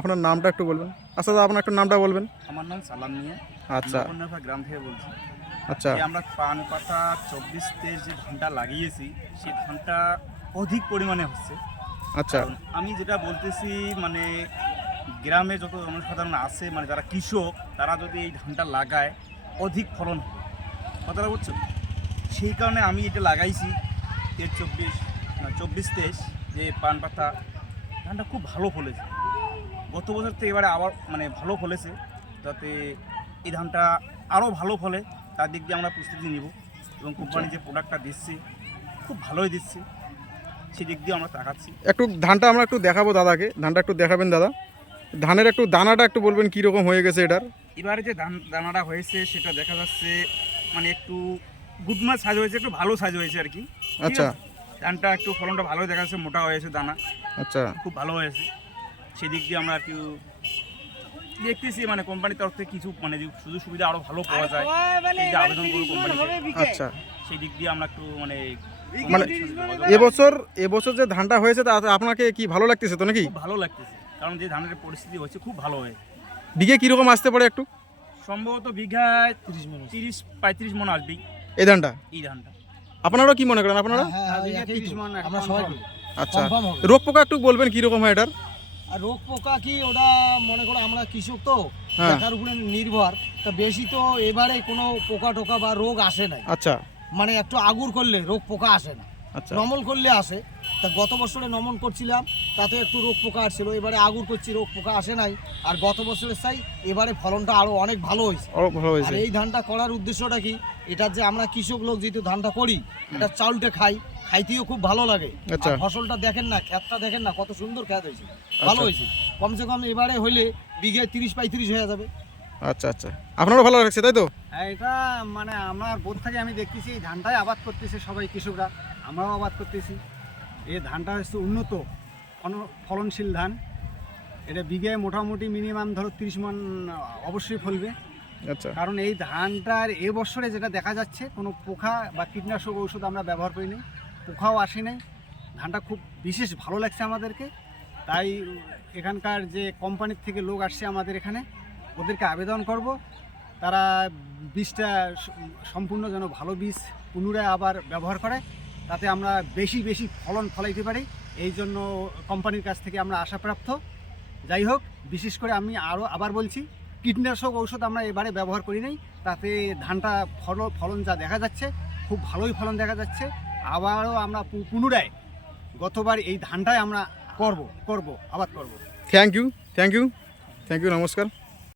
আপনার নামটা একটু বলবেন। আচ্ছা দাদা, আপনার একটু নামটা বলবেন। আমার নাম সালাম মিয়া। আচ্ছা নগরনাফা গ্রাম থেকে বলছি। আচ্ছা আমরা পান পাতা 24-23 যে ধানটা লাগিয়েছি সেই ধানটা অধিক পরিমাণে হচ্ছে। আচ্ছা কারণ আমি যেটা বলতেছি মানে গ্রামে যত জনসাধারণ আছে মানে যারা কৃষক তারা যদি এই ধানটা লাগায় অধিক ফলন হবে, কথাটা বুঝছো? সেই কারণে আমি এটা লাগাইছি 24-23 যে পান পাতা ধানটা খুব ভালো ফলেছে। গত বছর থেকে এবারে আবার মানে ভালো ফলেছে, যাতে এই ধানটা আরও ভালো ফলে তার দিক দিয়ে আমরা প্রস্তুতি নিব এবং কোম্পানি যে প্রোডাক্টটা দিচ্ছে খুব ভালোই দিচ্ছে, সেদিক দিয়ে আমরা তাকাচ্ছি। একটু ধানটা আমরা একটু দেখাবো দাদাকে, ধানটা একটু দেখাবেন দাদা। ধানের একটু দানাটা একটু বলবেন কীরকম হয়ে গেছে এটার। এবারে যে দানাটা হয়েছে সেটা দেখা যাচ্ছে মানে একটু গুডমাস সাইজ হয়েছে, একটু ভালো সাইজ হয়েছে আর কি। আচ্ছা ধানটা একটু ফলনটা ভালো দেখা যাচ্ছে, মোটা হয়েছে দানা, আচ্ছা খুব ভালো হয়েছে। সেদিক দিয়ে আমরা আর কি দেখতেছি মানে কোম্পানির তরফ থেকে কিছু মানে সুযোগ সুবিধা আরও ভালো পাওয়া যায়, এই যে আবেদন করবো কোম্পানিতে। আচ্ছা সেই দিক দিয়ে আমরা একটু মানে এবছর যে ধানটা হয়েছে তা আপনাকে কি ভালো লাগতেছে তো নাকি? খুব ভালো লাগতেছে, কারণ যে ধানের পরিস্থিতি হচ্ছে খুব ভালো হয়েছে। বিঘে কীরকম আসতে পারে একটু? সম্ভবত বিঘায় 30-35 মন আসবেই এই ধানটা। এই ধানটা আপনারাও কি মনে করেন আপনারা? বিঘা 30 মন আমরা সবাই আচ্ছা রোগ পোকা একটু বলবেন কীরকম হয় এটার? আর রোগ পোকা কি ওটা মনে করো আমরা কৃষক তো হ্যাঁ। দেখার উপরে নির্ভর, তা বেশি তো এবারে কোনো পোকা টোকা বা রোগ আসে নাই। আচ্ছা মানে একটু আগুর করলে রোগ পোকা আসে না, আচ্ছা নমল করলে আসে। তা গত বছরে নমন করছিলাম তাতে একটু রোগ পোকা আসছিল, এবারে আগুর করছি রোগ পোকা আসে নাই। আর গত বছরের চাই এবারে ফলনটা আরো অনেক ভালো হয়েছে। ভালো আর হয়েছে। এই ধানটা করার উদ্দেশ্যটা কি, এটা যে আমরা কৃষক লোক যেহেতু ধানটা করি, এটা চাউলটা খাই, খাইতেও খুব ভালো লাগে। আচ্ছা। আর ফসলটা দেখেন না, ক্ষেতটা দেখেন না কত সুন্দর ক্ষেত হয়েছে, ভালো হয়েছে। কমসে কম এবারে হইলে বিঘে 30-35 হয়ে যাবে। আচ্ছা আচ্ছা আপনারও ভালো লাগছে তাই তো? হ্যাঁ, এটা মানে আমার বোধ থেকে আমি দেখতেছি এই ধানটাই আবাদ করতেছে সবাই কৃষকরা, আমরাও আবাদ করতেছি। এই ধানটা হচ্ছে উন্নত ফলনশীল ধান। এটা বিঘায় মোটামুটি মিনিমাম ধরো 30 মণ অবশ্যই ফলবে। আচ্ছা কারণ এই ধানটার এবছরে যেটা দেখা যাচ্ছে কোনো পোকা বা কীটনাশক ঔষধ আমরা ব্যবহার করিনি, পোকাও আসে নাই। ধানটা খুব বিশেষ ভালো লাগছে আমাদেরকে। তাই এখানকার যে কোম্পানির থেকে লোক আসছে আমাদের এখানে, ওদেরকে আবেদন করব তারা বীজটা সম্পূর্ণ যেন ভালো বীজ পুনরায় আবার ব্যবহার করে, তাতে আমরা বেশি বেশি ফলন ফলাইতে পারি। এই জন্য কোম্পানির কাছ থেকে আমরা আশাপ্রাপ্ত। যাই হোক, বিশেষ করে আমি আবার বলছি, কীটনাশক ঔষধ আমরা এবারে ব্যবহার করি নাই, তাতে ধানটা ফলন যা দেখা যাচ্ছে খুব ভালোই ফলন দেখা যাচ্ছে। আবারও আমরা পুনরায় গতবার এই ধানটাই আমরা আবাদ করব। থ্যাংক ইউ নমস্কার।